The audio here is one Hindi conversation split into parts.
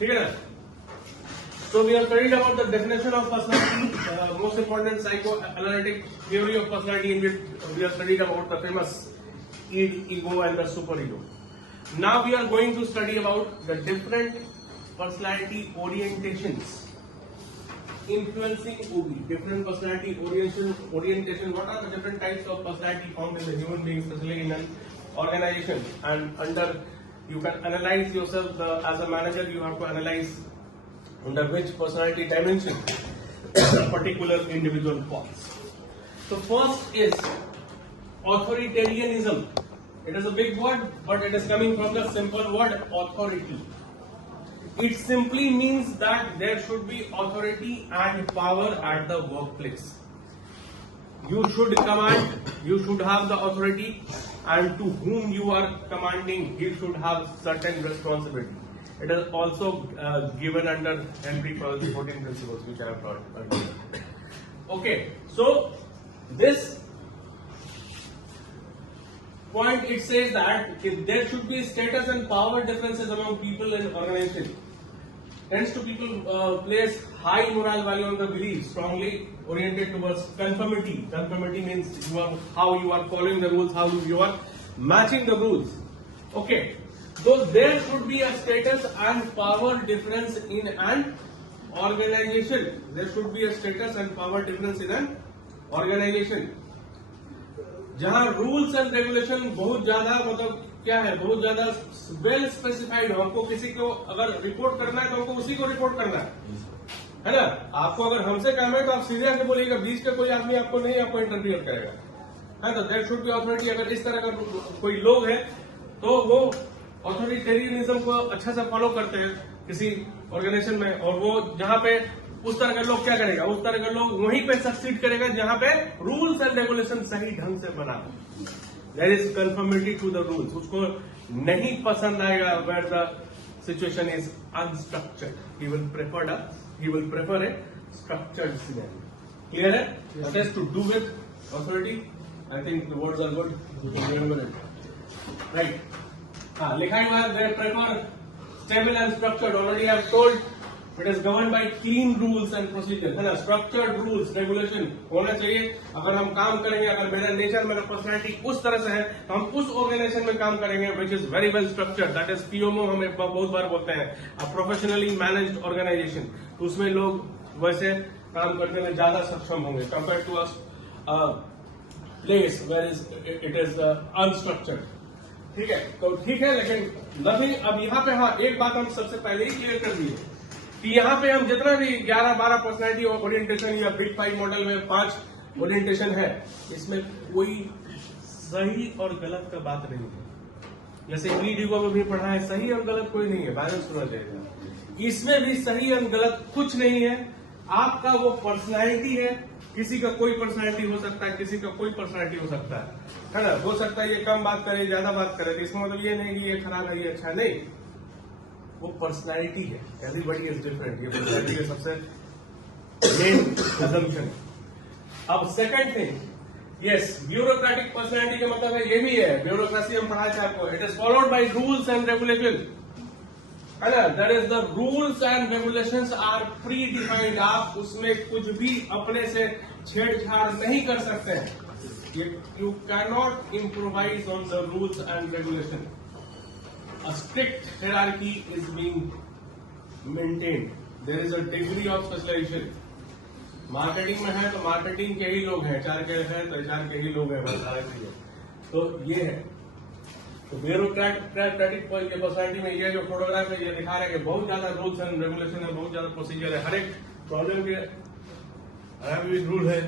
ठीक है ना? So we have studied about the definition of personality, most important psychoanalytic theory of personality, in which we have studied about the famous id, ego and the superego. Now we are going to study about the different personality orientations influencing OB. Different personality orientation. What are the different types of personality found in the human being, especially in an organization? And under you can analyze yourself as a manager. You have to analyze under which personality dimension a particular individual falls. So first is authoritarianism. It is a big word, but it is coming from the simple word authority. It simply means that there should be authority and power at the workplace. You should command, you should have the authority, and to whom you are commanding, he should have certain responsibility. It is also given under Henry Fromm's 14 principles, which I have taught earlier. Okay, so this point, it says that there should be status and power differences among people in organization. Tends to people place high moral value on the belief, strongly oriented towards conformity. Conformity means how you are following the rules, how you are matching the rules. Okay. So there should be a status and power difference in an organization. There should be a status and power difference in an organization. जहाँ रूल्स एंड रेगुलेशन बहुत ज्यादा मतलब क्या है, बहुत ज्यादा वेल स्पेसिफाइड हो. हमको किसी को अगर रिपोर्ट करना है तो हमको उसी को रिपोर्ट करना है ना? आपको अगर हमसे काम है तो आप सीधे आके बोलिएगा, बीच का कोई आदमी आपको नहीं आपको इंटरफियर करेगा, है तो देयर शुड बी अथॉरिटी. अगर इस तरह का कोई लोग है तो वो ऑथोरिटेरियनिज्म को अच्छा से फॉलो करते हैं किसी ऑर्गेनाइजेशन में, और वो जहां पे उस तरह के लोग क्या करेगा, उस तरह के लोग वहीं पे सक्सीड करेगा जहां पे रूल्स एंड रेगुलेशन सही ढंग से बना. There is conformity to the rules. उसको नहीं पसंद आएगा where the situation is unstructured. He will prefer a structured scenario. Clear है? That has to do with authority. I think the words are good, you can remember it, right? लिखा हुआ है they prefer stable and structured. Already I have told it is governed by clean rules and procedures, है ना? Structured rules, regulation होना चाहिए. अगर हम काम करेंगे, अगर मेरा नेचर, मेरा पर्सनैलिटी उस तरह से है तो हम उस ऑर्गेनाइजेशन में काम करेंगे which is very well structured. That is PMO हम बहुत बार बोलते हैं, a professionally managed organization. तो उसमें लोग वैसे काम करने में ज्यादा सक्षम होंगे compared to a place where it is unstructured. ठीक है, तो ठीक है, लेकिन नथिंग. अब यहाँ पे हाँ एक बात हम सबसे पहले ही क्लियर कर दिए कि यहाँ पे हम जितना भी 11-12 पर्सनैलिटी ओरिएंटेशन या बिग 5 मॉडल में 5 ओरिएंटेशन है, इसमें कोई सही और गलत का बात नहीं है. जैसे ईडीगो में भी पढ़ा है, सही और गलत कोई नहीं है, बैलेंस होना चाहिए. इसमें भी सही और गलत कुछ नहीं है. आपका वो पर्सनैलिटी है. किसी का कोई पर्सनैलिटी हो सकता है, किसी का कोई पर्सनैलिटी हो सकता है ना? हो सकता है ये कम बात करे, ज्यादा बात करे, तो इसका मतलब ये नहीं कि ये खराब है, ये अच्छा नहीं. वो पर्सनैलिटी है. Everybody is different. ये पर्सनैलिटी का सबसे मेन असम्पशन. अब second thing, yes, bureaucratic personality का मतलब है, ये भी है, ब्यूरोक्रेसी हम पढ़ाए थे आपको. It is followed by rules and regulation, है ना? That is the rules and regulations are predefined. आप उसमें कुछ भी अपने से छेड़छाड़ नहीं कर सकते हैं. You can not improvise on the rules and regulation. A strict hierarchy is being maintained. There is a degree of specialisation. Marketing में है तो मार्केटिंग के ही लोग हैं, एचआर के हैं तो एचआर के ही लोग हैं, बस सारे चीजें. तो ये है. तो ब्यूरोक्रेटिक पर्सनैलिटी में ये जो फोटोग्राफ है ये दिखा रहे हैं कि बहुत ज्यादा रूल्स एंड रेगुलेशन है, बहुत ज्यादा प्रोसीजर है. हर एक प्रॉब्लम के भी रूल है.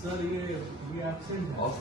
सर ये एब्सेंट है.